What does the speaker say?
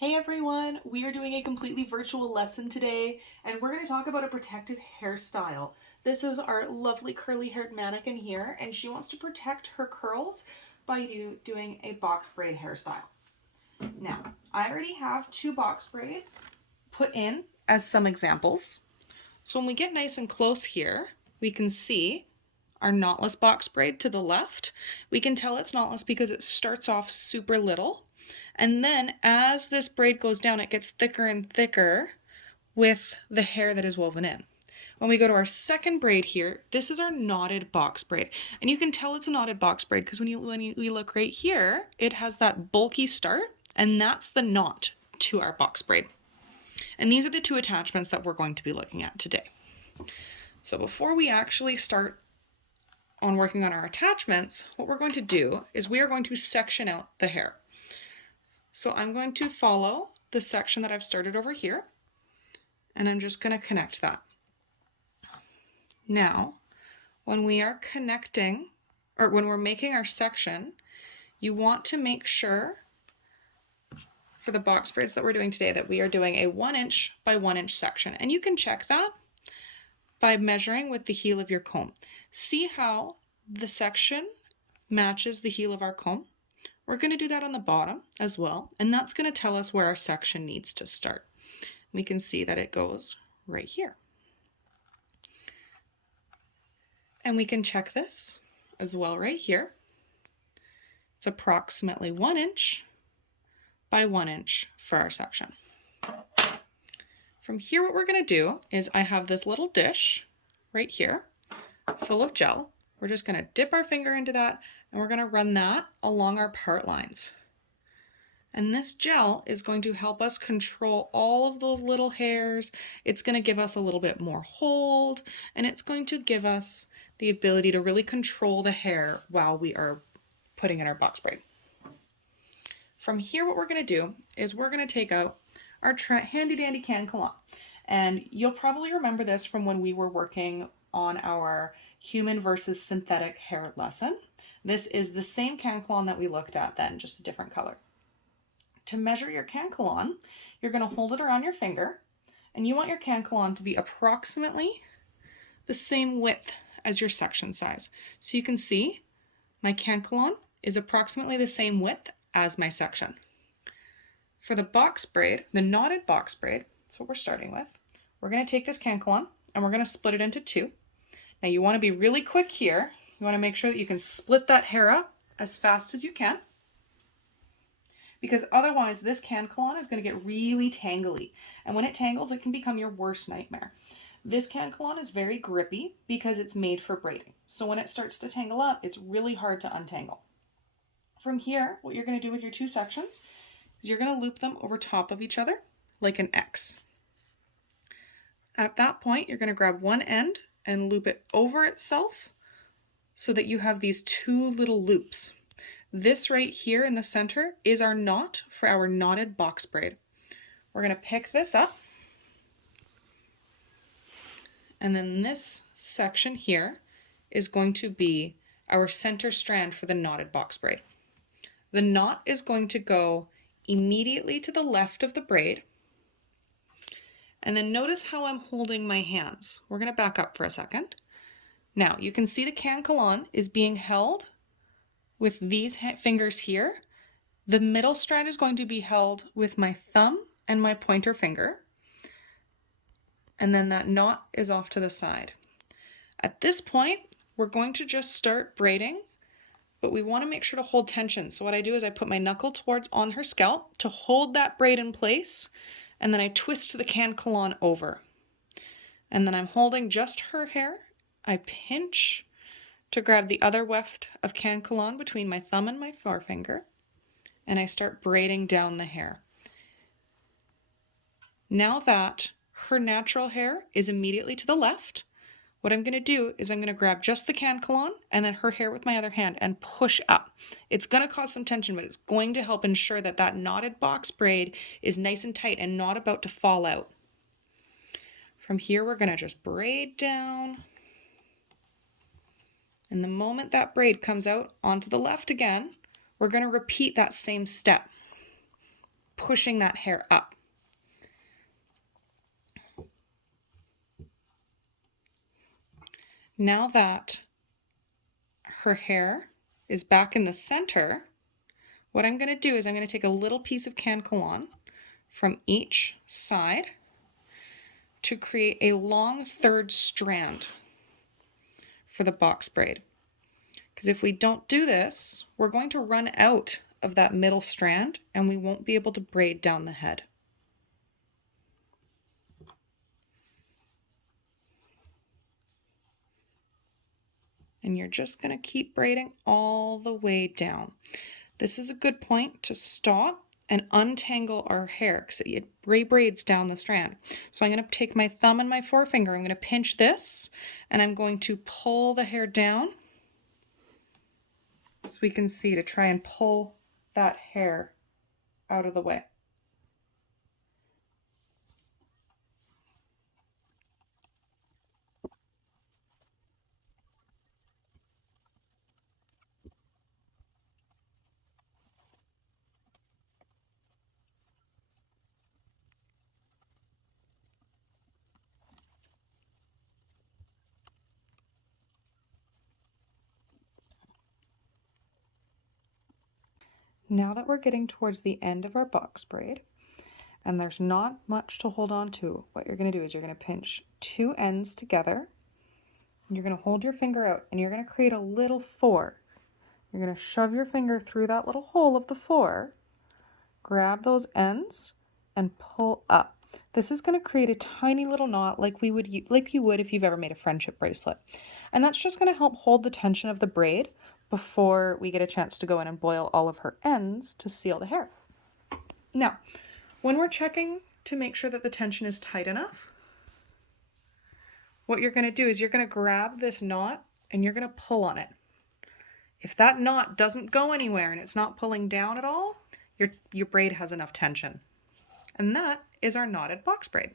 Hey everyone, we are doing a completely virtual lesson today and we're going to talk about a protective hairstyle. This is our lovely curly haired mannequin here and she wants to protect her curls by doing a box braid hairstyle. Now, I already have two box braids put in as some examples. So when we get nice and close here, we can see our knotless box braid to the left. We can tell it's knotless because it starts off super little. And then as this braid goes down, it gets thicker and thicker with the hair that is woven in. When we go to our second braid here, this is our knotted box braid. And you can tell it's a knotted box braid because we look right here, it has that bulky start, and that's the knot to our box braid. And these are the two attachments that we're going to be looking at today. So before we actually start on working on our attachments, what we're going to do is we are going to section out the hair. So I'm going to follow the section that I've started over here, and I'm just going to connect that. Now, when we are connecting, or when we're making our section, you want to make sure for the box braids that we're doing today that we are doing a 1 inch by 1 inch section. And you can check that by measuring with the heel of your comb. See how the section matches the heel of our comb? We're going to do that on the bottom as well, and that's going to tell us where our section needs to start. We can see that it goes right here. And we can check this as well right here. It's approximately 1 inch by 1 inch for our section. From here, what we're going to do is I have this little dish right here full of gel. We're just going to dip our finger into that and we're going to run that along our part lines. And this gel is going to help us control all of those little hairs. It's going to give us a little bit more hold, and it's going to give us the ability to really control the hair while we are putting in our box braid. From here, what we're going to do is we're going to take out our handy dandy cancaloupe. And you'll probably remember this from when we were working on our human versus synthetic hair lesson. This is the same cancaloupe that we looked at then, just a different color. To measure your cancaloupe, you're going to hold it around your finger, and you want your cancaloupe to be approximately the same width as your section size. So you can see my cancaloupe is approximately the same width as my section. For the box braid, the knotted box braid, that's what we're starting with. We're going to take this cancaloupe and we're going to split it into two. Now you want to be really quick here. You want to make sure that you can split that hair up as fast as you can, because otherwise this cancaloupe is going to get really tangly. And when it tangles, it can become your worst nightmare. This cancaloupe is very grippy because it's made for braiding. So when it starts to tangle up, it's really hard to untangle. From here, what you're going to do with your two sections is you're going to loop them over top of each other like an X. At that point, you're going to grab one end and loop it over itself so that you have these two little loops. This right here in the center is our knot for our knotted box braid. We're going to pick this up, and then this section here is going to be our center strand for the knotted box braid. The knot is going to go immediately to the left of the braid. And then notice how I'm holding my hands. We're going to back up for a second. Now you can see the cancaloupe is being held with these fingers here. The middle strand is going to be held with my thumb and my pointer finger. And then that knot is off to the side. At this point, we're going to just start braiding, but we want to make sure to hold tension. So what I do is I put my knuckle on her scalp to hold that braid in place, and then I twist the cancaloupe over. And then I'm holding just her hair. I pinch to grab the other weft of cancaloupe between my thumb and my forefinger, and I start braiding down the hair. Now that her natural hair is immediately to the left, what I'm going to do is I'm going to grab just the cancaloupe and then her hair with my other hand and push up. It's going to cause some tension, but it's going to help ensure that that knotted box braid is nice and tight and not about to fall out. From here, we're going to just braid down. And the moment that braid comes out onto the left again, we're going to repeat that same step. pushing that hair up. Now that her hair is back in the center, what I'm going to do is I'm going to take a little piece of cancolon from each side to create a long third strand for the box braid. Because if we don't do this, we're going to run out of that middle strand and we won't be able to braid down the head. And you're just going to keep braiding all the way down. This is a good point to stop and untangle our hair because it braids down the strand. So I'm going to take my thumb and my forefinger, I'm going to pinch this, and I'm going to pull the hair down so we can see, to try and pull that hair out of the way. Now that we're getting towards the end of our box braid, and there's not much to hold on to, what you're going to do is you're going to pinch two ends together. You're going to hold your finger out and you're going to create a little four. You're going to shove your finger through that little hole of the four, grab those ends, and pull up. This is going to create a tiny little knot like you would if you've ever made a friendship bracelet. And that's just going to help hold the tension of the braid before we get a chance to go in and boil all of her ends to seal the hair. Now, when we're checking to make sure that the tension is tight enough, what you're going to do is you're going to grab this knot and you're going to pull on it. If that knot doesn't go anywhere and it's not pulling down at all, your braid has enough tension. And that is our knotted box braid.